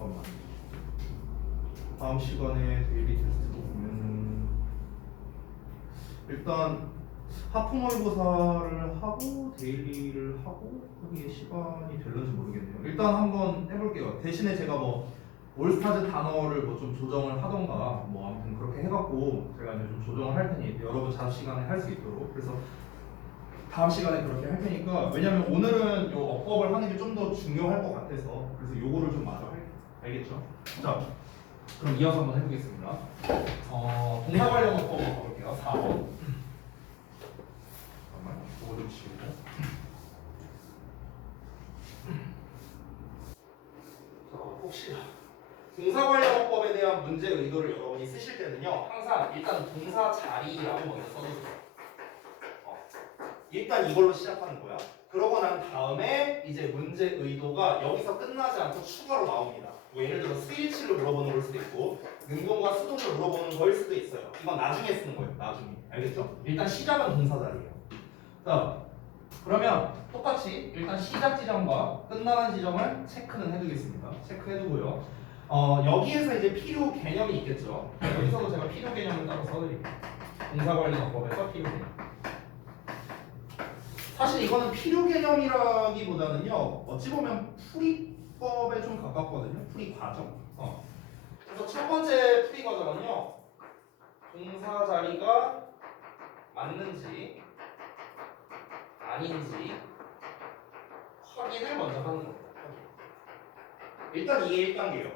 잠깐만. 다음 시간에 데일리 테스트로 보면은 일단 하프 모의고사를 하고 데일리를 하고 하기에 시간이 될는지 모르겠네요. 일단 한번 해볼게요. 대신에 제가 뭐 올스타즈 단어를 뭐 좀 조정을 하던가 뭐 아무튼 그렇게 해갖고 제가 이제 좀 조정을 할 테니 여러분 자습 시간에 할 수 있도록 그래서 다음 시간에 그렇게 할 테니까 왜냐면 오늘은 요 어법을 하는 게 좀 더 중요할 것 같아서 그래서 요거를 좀 마저 할게요. 알겠죠? 자 그럼 이어서 한번 해보겠습니다. 동사 관련 어법으로 가볼게요. 4번. 잠깐만 이거 좀 지우고. 자 혹시 동사 관련어법에 대한 문제 의도를 여러분이 쓰실 때는요 항상 일단 동사 자리라고 먼저 써주세요. 일단 이걸로 시작하는 거야. 그러고 난 다음에 이제 문제 의도가 여기서 끝나지 않고 추가로 나옵니다. 뭐 예를 들어 스위치를 물어보는 걸 수도 있고 능동과 수동을 물어보는 거일 수도 있어요. 이건 나중에 쓰는 거예요. 나중에. 알겠죠? 일단 시작은 동사 자리예요. 자 그러면 똑같이 일단 시작 지점과 끝나는 지점을 체크는 해두겠습니다. 체크해두고요. 여기에서 이제 필요 개념이 있겠죠. 여기서도 제가 필요 개념을 따로 써드릴게요. 동사 관련 어법에서 필요 개념. 사실 이거는 필요 개념이라기보다는요 어찌 보면 풀이법에 좀 가깝거든요. 풀이 과정. 그래서 첫 번째 풀이 과정은요 동사 자리가 맞는지 아닌지 확인을 먼저 하는 겁니다. 일단 이게 1단계예요.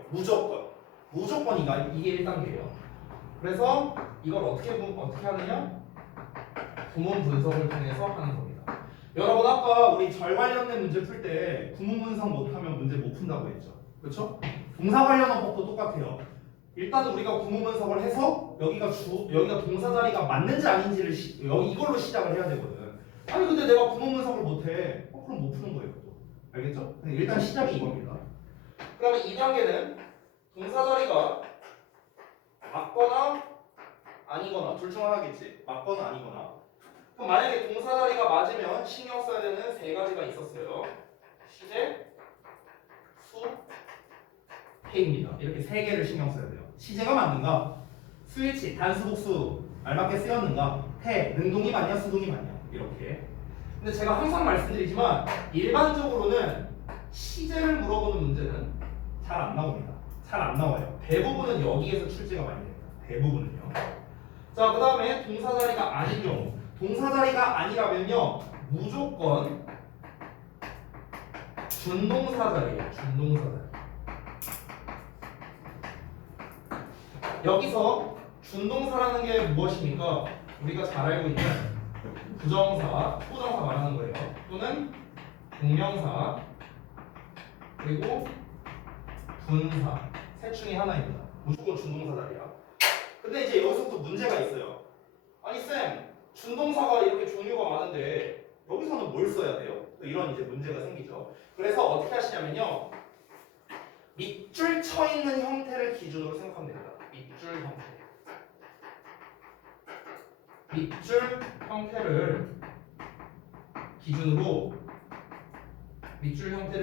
무조건이가 이게 1단계예요. 그래서 이걸 어떻게 하느냐? 구문 분석을 통해서 하는 겁니다. 여러분 아까 우리 절 관련된 문제 풀 때 구문 분석 못하면 문제 못 푼다고 했죠. 그렇죠? 동사 관련한 법도 똑같아요. 일단 우리가 구문 분석을 해서 여기가 동사 자리가 맞는지 아닌지를 이걸로 시작을 해야 되거든. 아니 근데 내가 구문 분석을 못해. 그럼 못 푸는 거예요. 또. 알겠죠? 일단 시작이 이겁니다. 그러면 2단계는 동사 자리가 맞거나 아니거나 둘 중 하나겠지. 맞거나 아니거나. 그럼 만약에 동사 자리가 맞으면 신경 써야 되는 세 가지가 있었어요. 시제, 수, 해입니다. 이렇게 세 개를 신경 써야 돼요. 시제가 맞는가? 스위치, 단수, 복수 알맞게 쓰였는가? 해, 능동이 맞냐, 수동이 맞냐? 이렇게. 근데 제가 항상 말씀드리지만 일반적으로는 시제를 물어보는 문제는 잘 안 나옵니다. 잘 안 나와요. 대부분은 여기에서 출제가 많이 됩니다. 대부분은요. 자, 그 다음에 동사 자리가 아닌 경우. 동사 자리가 아니라면요 무조건 준동사 자리예요. 준동사 자리. 여기서 준동사라는 게 무엇입니까? 우리가 잘 알고 있는 부정사, 후정사 말하는 거예요. 또는 동명사 그리고 분사 셋 중에 하나입니다. 무조건 준동사 자리야. 근데 이제 여기서 또 문제가 있어요. 아니 쌤, 준동사가 이렇게 종류가 많은데 여기서는 뭘 써야 돼요? 또 이런 이제 문제가 생기죠. 그래서 어떻게 하시냐면요, 밑줄 쳐 있는 형태를 기준으로 생각하면 됩니다. 밑줄 형태. 밑줄 형태를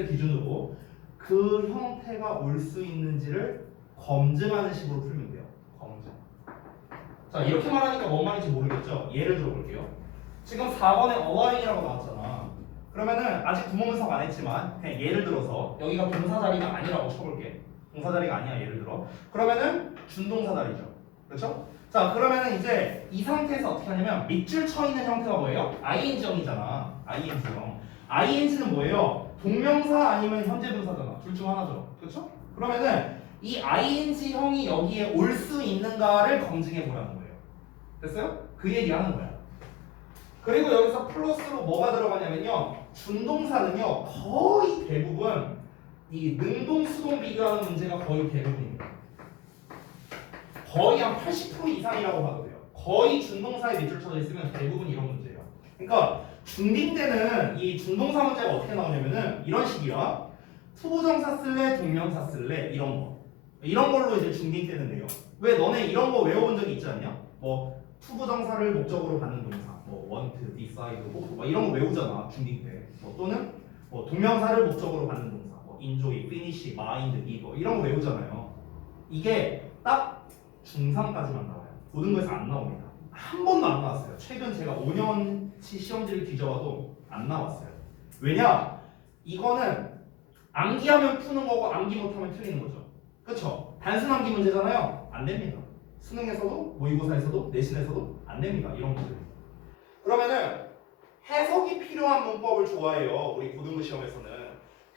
기준으로 그 형태가 올 수 있는지를 검증하는 식으로 풀면 돼요. 검증. 자, 이렇게 말하니까 뭔 말인지 모르겠죠? 예를 들어 볼게요. 지금 4번에 어와인이라고 나왔잖아. 그러면은 아직 구문 분석 안 했지만 그냥 예를 들어서 여기가 동사 자리가 아니라고 쳐볼게. 동사 자리가 아니야 예를 들어. 그러면은 준동사 자리죠. 그렇죠? 자, 그러면은 이제 이 상태에서 어떻게 하냐면 밑줄 쳐 있는 형태가 뭐예요? ing형이잖아. ing형. ing는 뭐예요? 동명사 아니면 현재 분사잖아. 둘 중 하나죠. 그렇죠? 그러면은 이 ing형이 여기에 올 수 있는가를 검증해 보라는 거예요. 됐어요? 그 얘기 하는 거야. 그리고 여기서 플러스로 뭐가 들어가냐면요, 준동사는요 거의 대부분 이 능동 수동 비교하는 문제가 거의 대부분입니다. 거의 한 80% 이상이라고 봐도 돼요. 거의 준동사에 밑줄 쳐져 있으면 대부분 이런 문제예요. 그러니까 중딩 때는 이 준동사 문제가 어떻게 나오냐면은 이런 식이야. 투부정사 쓸래, 동명사 쓸래 이런 거. 이런 걸로 이제 중딩 때는 돼요. 왜 너네 이런 거 외워본 적이 있지 않냐? 뭐 투부정사를 목적으로 받는 동사, 뭐 want, decide, hope, 뭐 이런 거 외우잖아 중딩 때. 또는 뭐 동명사를 목적으로 받는 동사, 뭐 enjoy, finish, mind, give 이런 거 외우잖아요. 이게 딱 중3까지만 나와요. 고등부에서 안 나옵니다. 한 번도 안 나왔어요. 최근 제가 5년치 시험지를 뒤져봐도 안 나왔어요. 왜냐? 이거는 암기하면 푸는 거고 암기 못하면 틀리는 거죠. 그렇죠? 단순 암기 문제잖아요. 안 됩니다. 수능에서도 모의고사에서도 내신에서도 안 됩니다. 이런 문제. 그러면은 해석이 필요한 문법을 좋아해요. 우리 고등부 시험에서는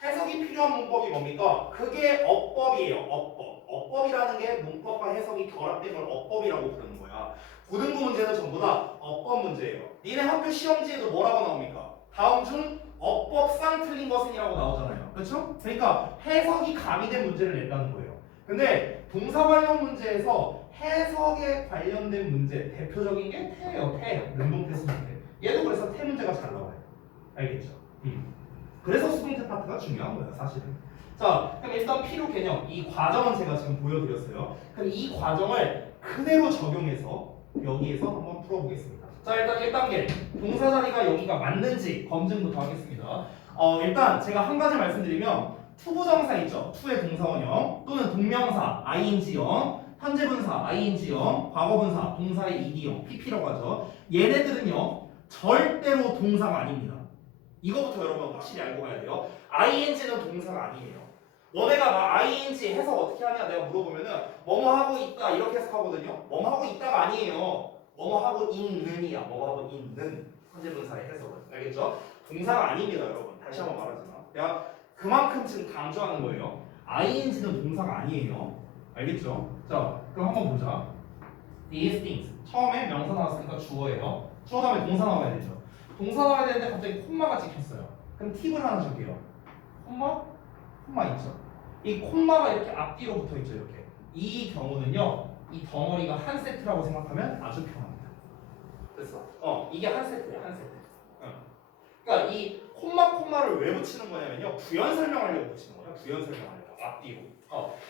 해석이 필요한 문법이 뭡니까? 그게 어법이에요. 어법. 어법이라는 게 문법과 해석이 결합된 걸 어법이라고 부르는 거야. 고등부 문제는 전부 다 어법 문제예요. 니네 학교 시험지에도 뭐라고 나옵니까? 다음 중 어법상 틀린 것은이라고 나오잖아요. 그렇죠? 그러니까 해석이 가미된 문제를 낸다는 거예요. 근데 동사 관련 문제에서 해석에 관련된 문제 대표적인 게 태예요. 태. 능동태 수동태. 얘도 그래서 태 문제가 잘 나와요. 알겠죠? 그래서 수동태 파트가 중요한 거예요. 사실은. 자, 그럼 일단 필요 개념. 이 과정은 제가 지금 보여드렸어요. 그럼 이 과정을 그대로 적용해서 여기에서 한번 풀어보겠습니다. 자, 일단 1단계 동사 자리가 여기가 맞는지 검증부터 하겠습니다. 일단 제가 한 가지 말씀드리면 투부정사 있죠. 투의 동사원형 또는 동명사 ing형, 현재분사 ing형, 과거분사 동사의 ed형 pp라고 하죠. 얘네들은요 절대로 동사가 아닙니다. 이거부터 여러분 확실히 알고 가야 돼요. ing는 동사가 아니에요. 너네가 막 ing 해석 어떻게 하냐 내가 물어보면은 뭐뭐 하고 있다 이렇게 해석하거든요. 뭐뭐 하고 있다가 아니에요. 뭐뭐 하고 있는이야. 뭐뭐 하고 있는 현재분사의 해석은. 알겠죠? 동사가 아닙니다, 여러분. 다시 한번 말하지만 내가 그만큼 지금 강조하는 거예요. ing는 동사가 아니에요. 알겠죠? 자, 그럼 한번 보자. These things. 처음에 명사 나왔으니까 주어예요. 주어 다음에 동사 나와야 되죠. 동사 나와야 되는데 갑자기 콤마가 찍혔어요. 그럼 팁을 하나 줄게요. 콤마 있죠? 이 콤마가 이렇게 앞뒤로 붙어 있죠, 이렇게. 이 경우는요, 이 덩어리가 한 세트라고 생각하면 아주 편합니다. 됐어? 이게 한 세트야, 한 세트. 그러니까 이 콤마를 왜 붙이는 거냐면요, 부연 설명하려고 붙이는 거예요. 부연 설명하려고 앞뒤로.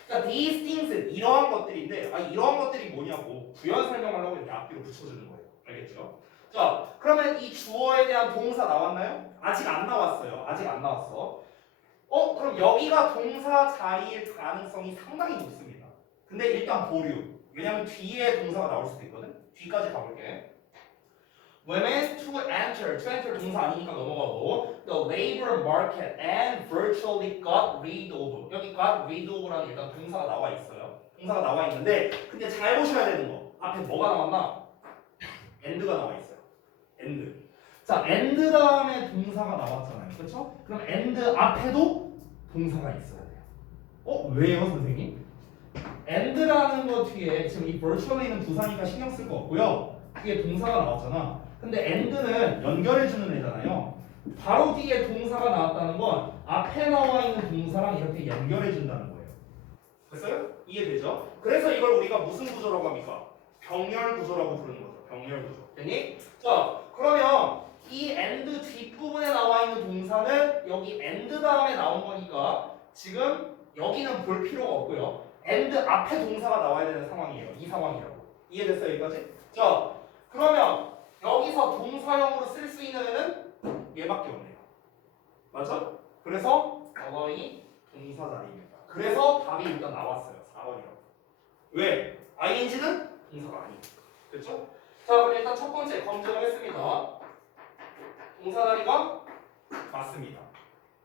그러니까 these things은 이러한 것들인데, 이러한 것들이 뭐냐고 부연 설명하려고 이렇게 앞뒤로 붙여주는 거예요. 알겠죠? 자, 그러면 이 주어에 대한 동사 나왔나요? 아직 안 나왔어요. 아직 안 나왔어. 그럼 여기가 동사 자리일 가능성이 상당히 높습니다. 근데 일단 보류. 왜냐면 뒤에 동사가 나올 수도 있거든. 뒤까지 가볼게. Women to enter 동사 아니니까 넘어가고 the labor market and virtually got rid of. 여기 got rid of라는 일단 동사가 나와 있어요. 동사가 나와 있는데 근데 잘 보셔야 되는 거. 앞에 뭐가 나왔나? and가 나와 있어요. and. 자, and 다음에 동사가 나왔잖아요. 그렇죠? 그럼 and 앞에도 동사가 있어야 돼요. 왜요, 선생님? and라는 거 뒤에 지금 이 virtually는 부사니까 신경 쓸 거 없고요. 뒤에 동사가 나왔잖아. 근데 and는 연결해주는 애잖아요. 바로 뒤에 동사가 나왔다는 건 앞에 나와 있는 동사랑 이렇게 연결해준다는 거예요. 됐어요? 이해되죠? 그래서 이걸 우리가 무슨 구조라고 합니까? 병렬 구조라고 부르는 거죠. 병렬 구조. 됐니? 자, 그러면 이 and 뒷부분에 나와 있는 동사는 여기 and 다음에 나온 거니까 지금 여기는 볼 필요가 없고요. and 앞에 동사가 나와야 되는 상황이에요. 이 상황이라고. 이해됐어요? 여기까지? 자, 그러면 여기서 동사형으로 쓸 수 있는 애는 얘밖에 없네요. 맞죠? 그래서 4번이 동사 자리입니다. 그래서 답이 일단 나왔어요. 4번이라고. 왜? ing는 동사가 아니에요. 됐죠? 자, 그럼 일단 첫 번째 검증을 했습니다. 동사 자리가 맞습니다.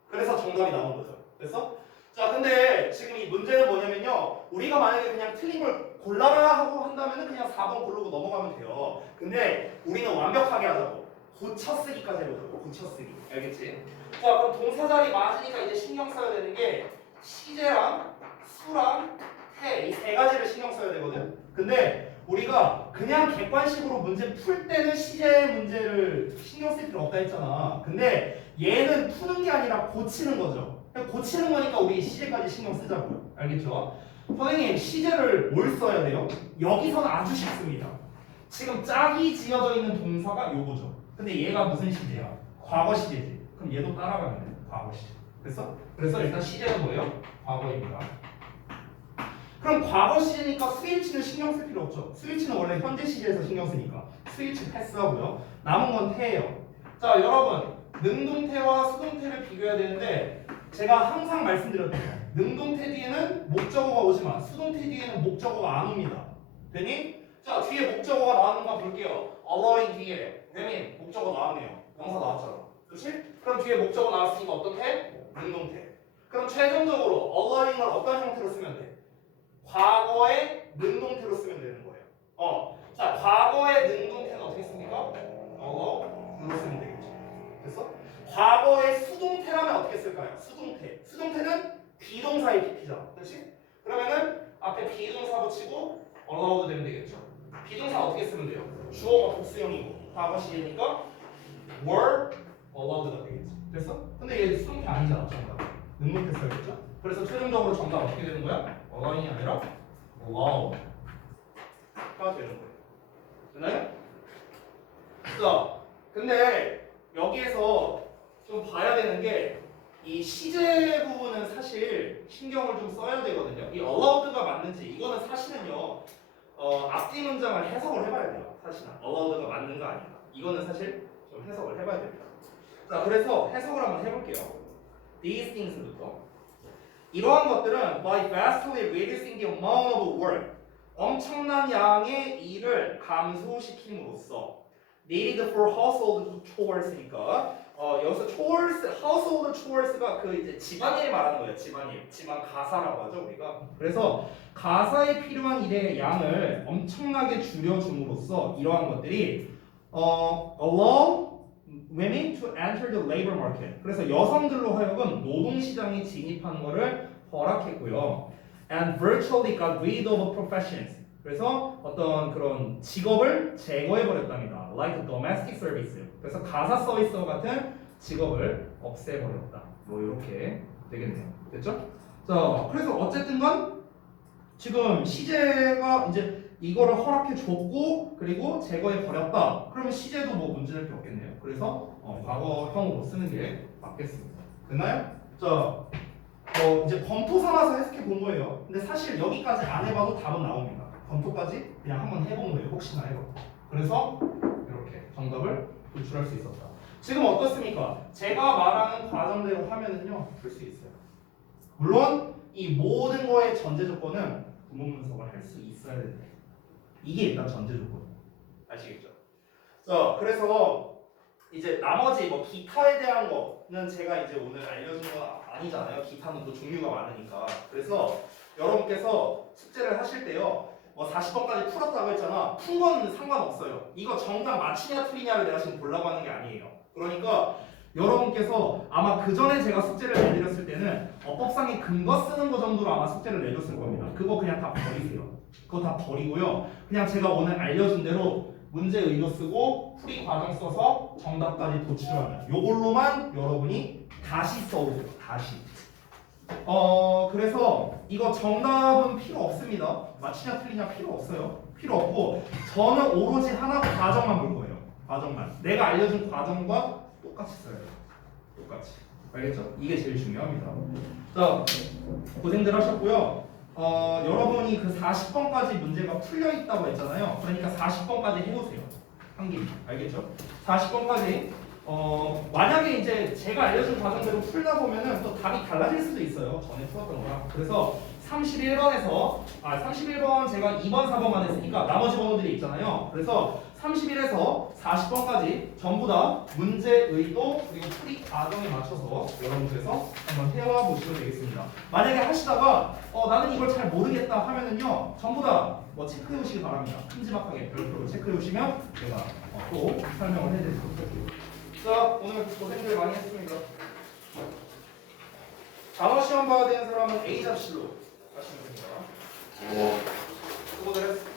그래서 정답이 나온 거죠. 됐어? 자, 근데 지금 이 문제는 뭐냐면요. 우리가 만약에 그냥 틀린 걸 골라라 하고 한다면 그냥 4번 고르고 넘어가면 돼요. 근데 우리는 완벽하게 하자고. 고쳐쓰기까지 해보자고. 고쳐쓰기. 알겠지? 자, 그럼 동사 자리 맞으니까 이제 신경 써야 되는 게 시제랑 수랑 태 이 세 가지를 신경 써야 되거든. 근데 우리가 그냥 객관식으로 문제 풀 때는 시제 문제를 신경 쓸 필요 없다 했잖아. 근데 얘는 푸는 게 아니라 고치는 거죠. 고치는 거니까 우리 시제까지 신경 쓰자고요. 알겠죠? 선생님, 시제를 뭘 써야 돼요? 여기서는 아주 쉽습니다. 지금 짝이 지어져 있는 동사가 요거죠. 근데 얘가 무슨 시제야? 과거 시제지. 그럼 얘도 따라가면 돼. 과거 시제. 됐어? 그래서 일단 시제는 뭐예요? 과거입니다. 그럼 과거 시제니까 스위치는 신경 쓸 필요 없죠. 스위치는 원래 현재 시제에서 신경 쓰니까 스위치 패스하고요. 남은 건 태예요. 자, 여러분 능동태와 수동태를 비교해야 되는데 제가 항상 말씀드렸던 능동태 뒤에는 목적어가 오지만 수동태 뒤에는 목적어가 안 옵니다. 되니? 자, 뒤에 목적어가 나왔는가 볼게요. allowing 뒤에 되니? 목적어 나왔네요. 명사 나왔잖아. 그렇지? 그럼 뒤에 목적어 나왔으니까 어떻게? 능동태. 그럼 최종적으로 allowing을 어떤 형태로 쓰면 돼? 과거의 능동태로 쓰면 되는 거예요. 자, 과거의 능동태는 어떻게 씁니까? allow로 쓰면 되겠죠. 됐어? 과거의 수동태라면 어떻게 쓸까요? 수동태. 수동태는 비동사의 PP잖아. 그렇지? 그러면은 앞에 비동사 붙이고 allow도 되면 되겠죠. 비동사 어떻게 쓰면 돼요? 주어가 복수형이고 과거 시제니까 were allowed가 되겠지. 됐어? 근데 얘 수동태 아니잖아. 정답. 능동태 써야겠죠? 그래서 최종적으로 정답 어떻게 되는 거야? allowing이 아니라 allowed가 되는 거예요. 됐나요? 자, 근데 여기에서 좀 봐야 되는 게 이 시제 부분은 사실 신경을 좀 써야 되거든요. 이 allowed가 맞는지 이거는 사실은요 앞뒤 문장을 해석을 해봐야 돼요. 사실은 allowed가 맞는가 아닌가 이거는 사실 좀 해석을 해봐야 됩니다. 자, 그래서 해석을 한번 해볼게요. These things부터 이러한 것들은 by vastly reducing the amount of work 엄청난 양의 일을 감소시킴으로써 needed for household chores니까 여기서 chores, household chores가 그 이제 집안일 말하는 거예요. 집안일, 집안 가사라고 하죠 우리가. 그래서 가사에 필요한 일의 양을 엄청나게 줄여줌으로써 이러한 것들이 allow women to enter the labor market. 그래서 여성들로 하여금 노동시장에 진입하는 것을 허락했고요. And virtually got rid of professions. 그래서 어떤 그런 직업을 제거해 버렸답니다. Like domestic service. 그래서 가사 서비스와 같은 직업을 없애버렸다. 뭐 이렇게 되겠네요. 됐죠? 자, 그래서 어쨌든간 지금 시제가 이제 이거를 허락해 줬고 그리고 제거해 버렸다. 그러면 시제도 뭐 문제될 게 없겠네요. 그래서 과거형으로 쓰는 게 맞겠습니다. 됐나요? 자, 이제 검토 삼아서 해석해 본 거예요. 근데 사실 여기까지 안 해봐도 답은 나옵니다. 검토까지 그냥 한번 해본 거예요. 혹시나 해봐. 그래서 이렇게 정답을 도출할 수 있었다. 지금 어떻습니까? 제가 말하는 과정대로 하면은요, 될 수 있어요. 물론 이 모든 거의 전제 조건은 구문 분석을 할 수 있어야 된다. 이게 일단 전제 조건. 아시겠죠? 자, 그래서 이제 나머지 뭐 기타에 대한 거는 제가 이제 오늘 알려준 건 아니잖아요. 기타는 또 종류가 많으니까. 그래서 여러분께서 숙제를 하실 때요. 뭐 40번까지 풀었다고 했잖아. 푼 건 상관없어요. 이거 정답 맞히냐 틀리냐를 내가 지금 보려고 하는 게 아니에요. 그러니까 여러분께서 아마 그 전에 제가 숙제를 내드렸을 때는 어법상의 근거 쓰는 거 정도로 아마 숙제를 내줬을 겁니다. 그거 그냥 다 버리세요. 그거 다 버리고요. 그냥 제가 오늘 알려준 대로 문제 의도 쓰고 풀이 과정 써서 정답까지 도출하는 요걸로만 여러분이 다시 써오세요. 다시. 그래서 이거 정답은 필요 없습니다. 맞히냐 틀리냐 필요 없어요. 필요 없고 저는 오로지 하나 과정만 볼 거예요. 과정만. 내가 알려준 과정과 똑같이 써야 돼요. 똑같이. 알겠죠? 이게 제일 중요합니다. 자, 고생들 하셨고요. 여러분이 그 40번까지 문제가 풀려 있다고 했잖아요. 그러니까 40번까지 해보세요. 한 김에. 알겠죠? 40번까지. 만약에 이제 제가 알려준 과정대로 풀다 보면은 또 답이 달라질 수도 있어요. 전에 풀었던 거랑. 그래서 31번 제가 2번, 4번만 했으니까 나머지 번호들이 있잖아요. 그래서 31에서 40번까지 전부 다 문제 의도 그리고 풀이 과정에 맞춰서 여러분께서 한번 해와 보시면 되겠습니다. 만약에 하시다가 나는 이걸 잘 모르겠다 하면은요 전부 다 뭐 체크해 오시기 바랍니다. 큼지막하게 별표로 체크해 오시면 제가 또 설명을 해드리도록 할게요. 자, 오늘 고생들 많이 했습니다. 단어 시험 봐야 되는 사람은 A 잡실로 하시면 됩니다. 수고들 했습니다.